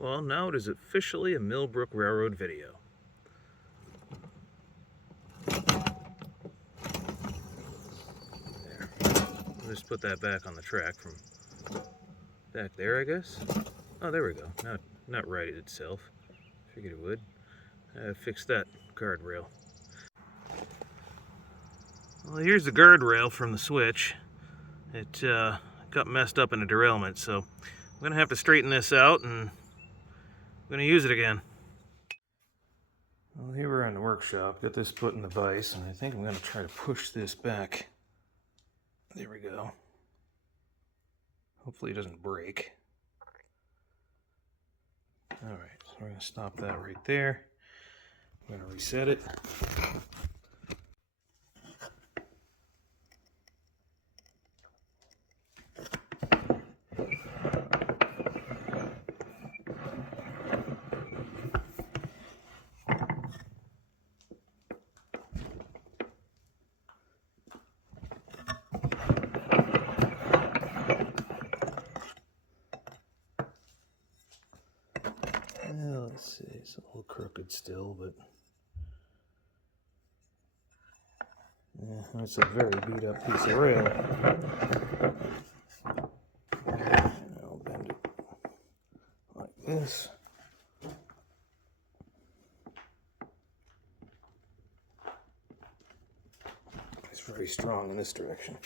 Well, now it is officially a Millbrook Railroad video. There. I'll just put that back on the track from back there, I guess. Oh, there we go. Not righted itself. Figured it would. Fix that guardrail. Well, here's the guardrail from the switch. It got messed up in a derailment, so I'm gonna have to straighten this out and I'm gonna use it again. Well, here we're in the workshop. Got this put in the vise, and I think I'm gonna try to push this back. There we go. Hopefully it doesn't break. All right, so we're gonna stop that right there. I'm gonna reset it. Well, let's see, it's a little crooked still, but yeah, it's a very beat up piece of rail. And I'll bend it like this. It's very strong in this direction.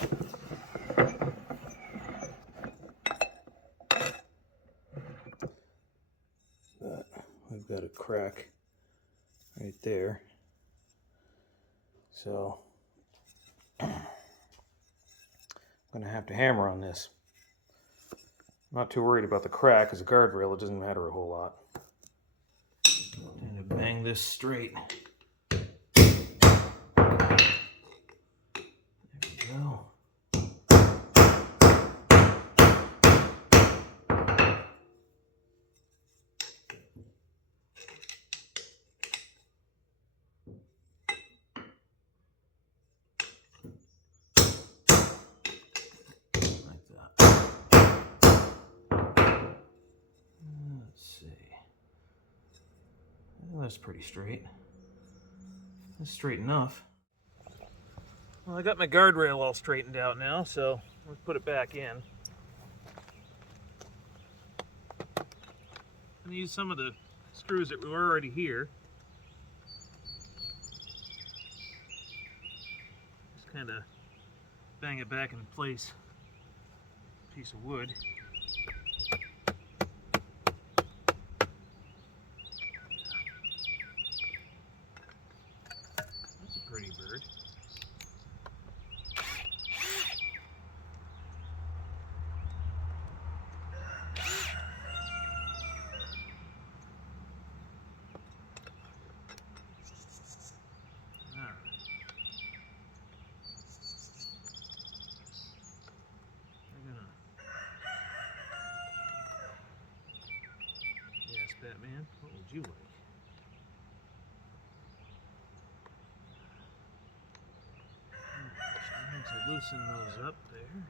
But we've got a crack right there. So I'm going to have to hammer on this. I'm not too worried about the crack. As a guardrail, it doesn't matter a whole lot. I'm going to bang this straight. There we go. That's pretty straight. That's straight enough. Well, I got my guardrail all straightened out now, so let's put it back in. I'm going to use some of the screws that were already here. Just kind of bang it back in place. Piece of wood. Pretty bird. All right. We're gonna. Yes, Batman. What would you like? To loosen those up there.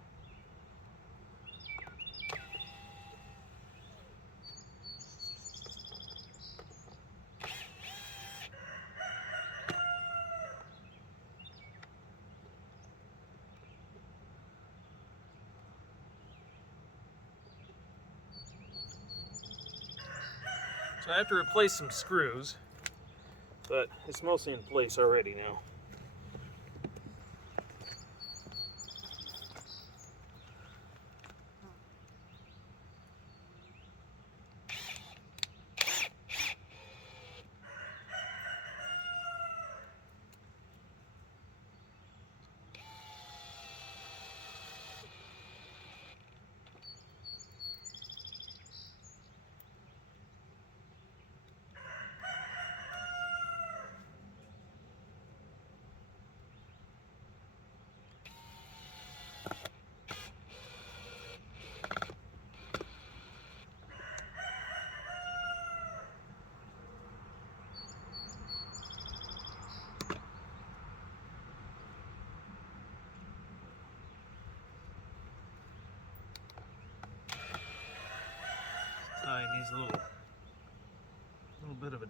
So I have to replace some screws, but it's mostly in place already now.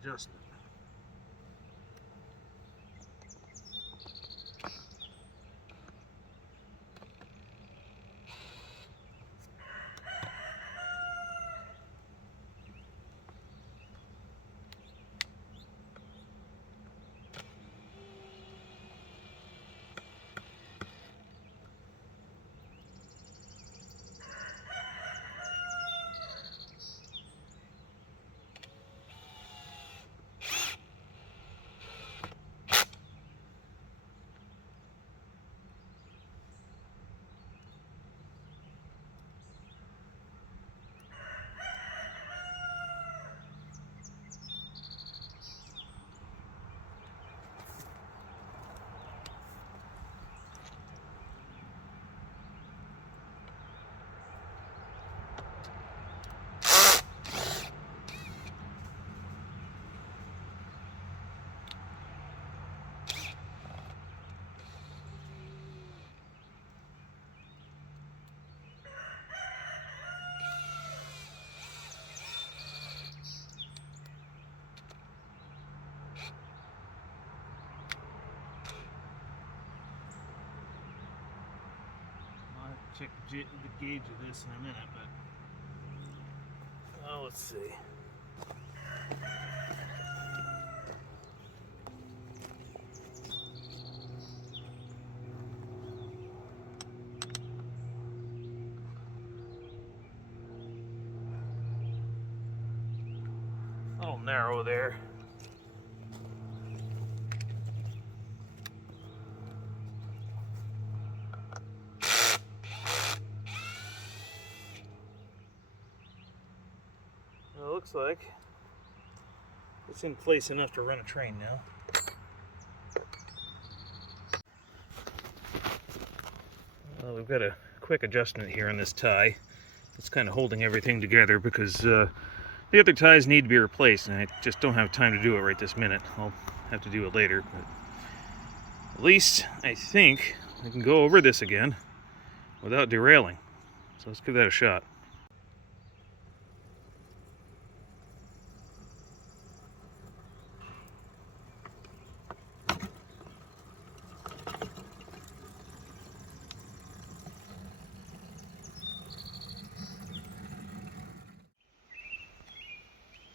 adjustment. Check the gauge of this in a minute, but let's see. A little narrow there. Well, it looks like it's in place enough to run a train now. Well, we've got a quick adjustment here on this tie. It's kind of holding everything together because the other ties need to be replaced, and I just don't have time to do it right this minute. I'll have to do it later, but at least I think I can go over this again without derailing. So let's give that a shot.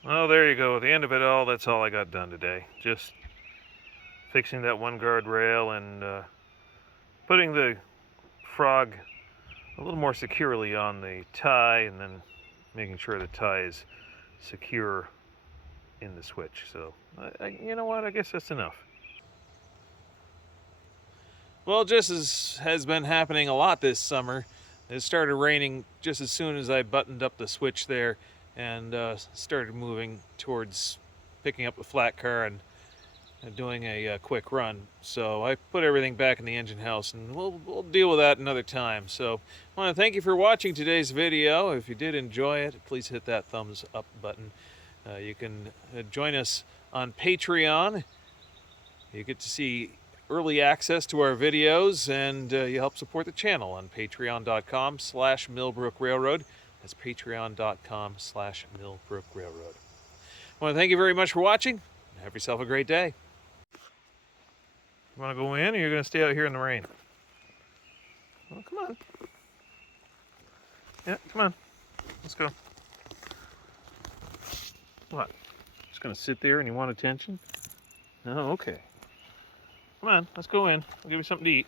Well, there you go. At the end of it all, that's all I got done today. Just fixing that one guardrail and putting the frog a little more securely on the tie, and then making sure the tie is secure in the switch. So, you know what? I guess that's enough. Well, just as has been happening a lot this summer, it started raining just as soon as I buttoned up the switch there and started moving towards picking up the flat car and doing a quick run. So I put everything back in the engine house, and we'll deal with that another time. So I want to thank you for watching today's video. If you did enjoy it, please hit that thumbs up button. You can join us on Patreon. You get to see early access to our videos, and you help support the channel on patreon.com/Millbrook Railroad. That's patreon.com/Millbrook Railroad. I want to thank you very much for watching. Have yourself a great day. You want to go in, or you're going to stay out here in the rain? Well, come on. Yeah, come on. Let's go. What? Just going to sit there and you want attention? Oh, okay. Come on, let's go in. I'll give you something to eat.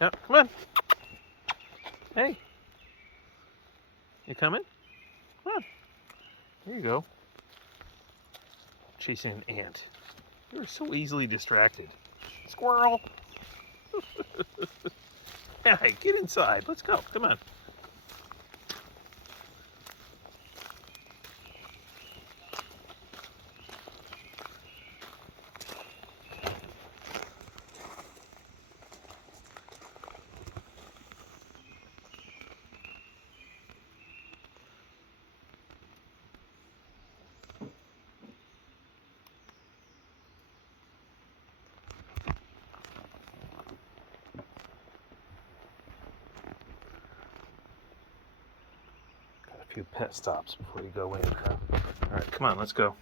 Yeah, come on. Hey. You coming? Come on. There you go. Chasing an ant. You're so easily distracted. Squirrel! Hey, get inside. Let's go. Come on. Got a few pet stops before you go in, huh? All right, come on, let's go.